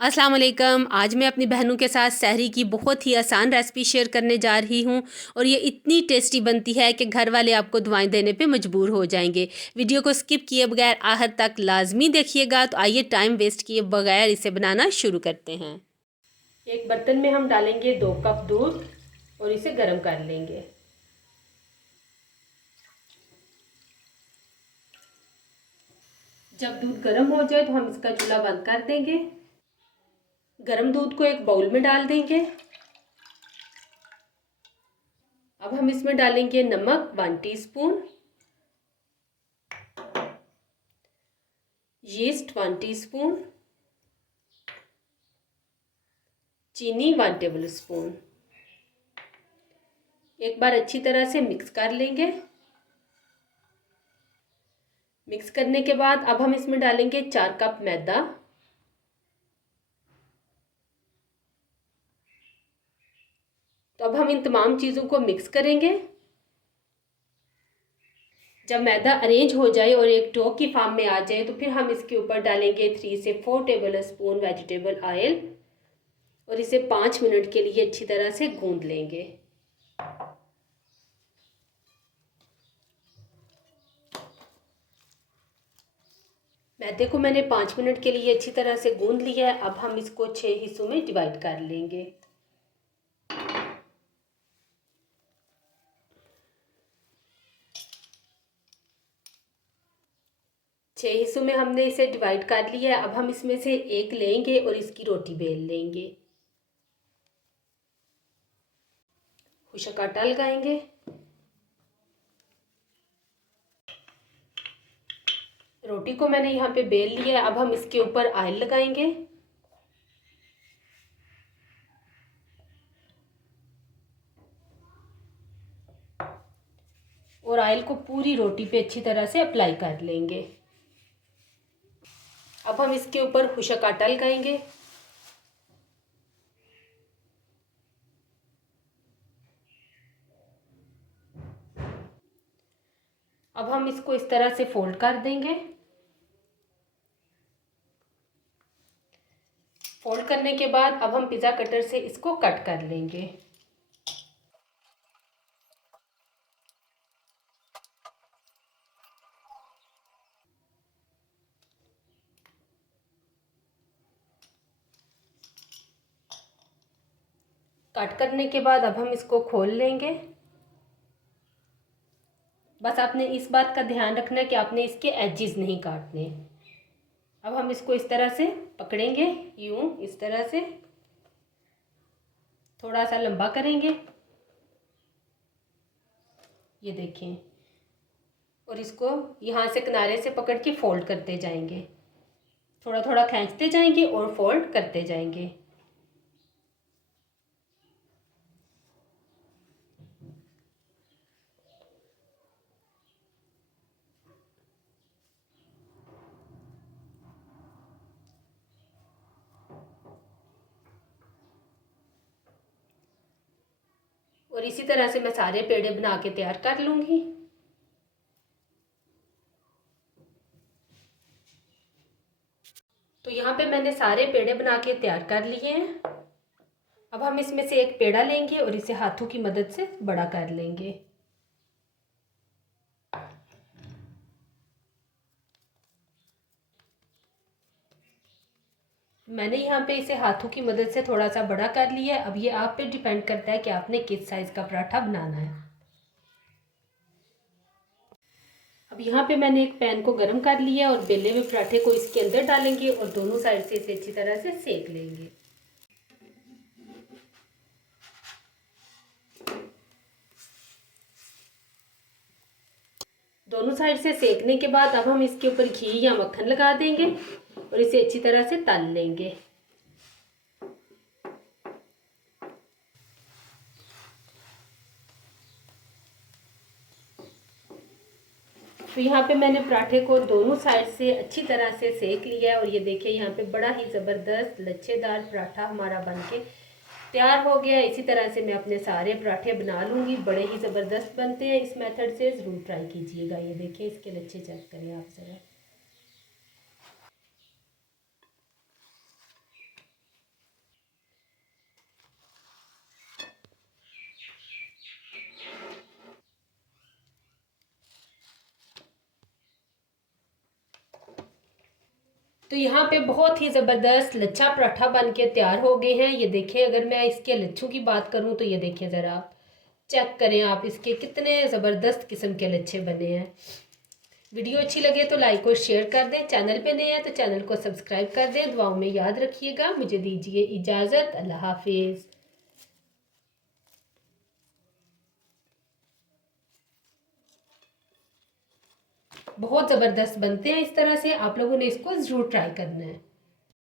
अस्सलाम वालेकुम। आज मैं अपनी बहनों के साथ सहरी की बहुत ही आसान रेसिपी शेयर करने जा रही हूँ और ये इतनी टेस्टी बनती है कि घर वाले आपको दुआएं देने पे मजबूर हो जाएंगे। वीडियो को स्किप किए बगैर आखिर तक लाजमी देखिएगा। तो आइए टाइम वेस्ट किए बगैर इसे बनाना शुरू करते हैं। एक बर्तन में हम डालेंगे 2 कप दूध और इसे गर्म कर लेंगे। जब दूध गर्म हो जाए तो हम इसका चूल्हा बंद कर देंगे। गर्म दूध को एक बाउल में डाल देंगे। अब हम इसमें डालेंगे नमक 1 टीस्पून, यीस्ट 1 टीस्पून, चीनी 1 टेबल स्पून। एक बार अच्छी तरह से मिक्स कर लेंगे। मिक्स करने के बाद अब हम इसमें डालेंगे 4 कप मैदा। तो अब हम इन तमाम चीज़ों को मिक्स करेंगे। जब मैदा अरेंज हो जाए और एक डो की फॉर्म में आ जाए तो फिर हम इसके ऊपर डालेंगे 3 से 4 टेबल स्पून वेजिटेबल ऑयल और इसे 5 मिनट के लिए अच्छी तरह से गूंद लेंगे। मैदे को मैंने 5 मिनट के लिए अच्छी तरह से गूंद लिया है। अब हम इसको 6 हिस्सों में डिवाइड कर लेंगे। छह हिस्सों में हमने इसे डिवाइड कर लिया है। अब हम इसमें से एक लेंगे और इसकी रोटी बेल लेंगे। खुशक आटा लगाएंगे। रोटी को मैंने यहाँ पे बेल लिया है। अब हम इसके ऊपर ऑयल लगाएंगे। और ऑयल को पूरी रोटी पे अच्छी तरह से अप्लाई कर लेंगे। अब हम इसके ऊपर खुशक आटा लगाएंगे। अब हम इसको इस तरह से फोल्ड कर देंगे। फोल्ड करने के बाद अब हम पिज़्ज़ा कटर से इसको कट कर लेंगे। कट करने के बाद अब हम इसको खोल लेंगे। बस आपने इस बात का ध्यान रखना है कि आपने इसके एजेस नहीं काटने। अब हम इसको इस तरह से पकड़ेंगे, यूं इस तरह से थोड़ा सा लंबा करेंगे, ये देखें, और इसको यहाँ से किनारे से पकड़ के फोल्ड करते जाएंगे। थोड़ा थोड़ा खींचते जाएंगे और फोल्ड करते जाएंगे। और इसी तरह से मैं सारे पेड़े बना के तैयार कर लूँगी। तो यहाँ पे मैंने सारे पेड़े बना के तैयार कर लिए हैं। अब हम इसमें से एक पेड़ा लेंगे और इसे हाथों की मदद से बड़ा कर लेंगे। मैंने यहाँ पे इसे हाथों की मदद से थोड़ा सा बड़ा कर लिया है। अब ये आप पे डिपेंड करता है कि आपने किस साइज़ का पराठा बनाना है। अब यहाँ पे मैंने एक पैन को गर्म कर लिया और बेले हुए पराठे को इसके अंदर डालेंगे और दोनों साइड से इसे अच्छी तरह से सेक लेंगे। दोनों साइड से सेकने के बाद अब हम इसके ऊपर घी या मक्खन लगा देंगे और इसे अच्छी तरह से तल लेंगे। तो यहाँ पे मैंने पराठे को दोनों साइड से अच्छी तरह से सेक लिया है और ये देखिए यहाँ पे बड़ा ही ज़बरदस्त लच्छेदार पराठा हमारा बनके तैयार हो गया। इसी तरह से मैं अपने सारे पराठे बना लूँगी। बड़े ही ज़बरदस्त बनते हैं। इस मेथड से ज़रूर ट्राई कीजिएगा। ये देखिए इसके लच्छे चेक करें आप ज़रा। तो यहाँ पे बहुत ही ज़बरदस्त लच्छा पराठा बन के तैयार हो गए हैं। ये देखें, अगर मैं इसके लच्छों की बात करूँ तो ये देखें ज़रा, चेक करें आप इसके कितने ज़बरदस्त किस्म के लच्छे बने हैं। वीडियो अच्छी लगे तो लाइक और शेयर कर दें। चैनल पे नए हैं तो चैनल को सब्सक्राइब कर दें। दुआओं में याद रखिएगा। मुझे दीजिए इजाज़त। अल्लाह हाफिज़। बहुत ज़बरदस्त बनते हैं इस तरह से, आप लोगों ने इसको ज़रूर ट्राई करना है।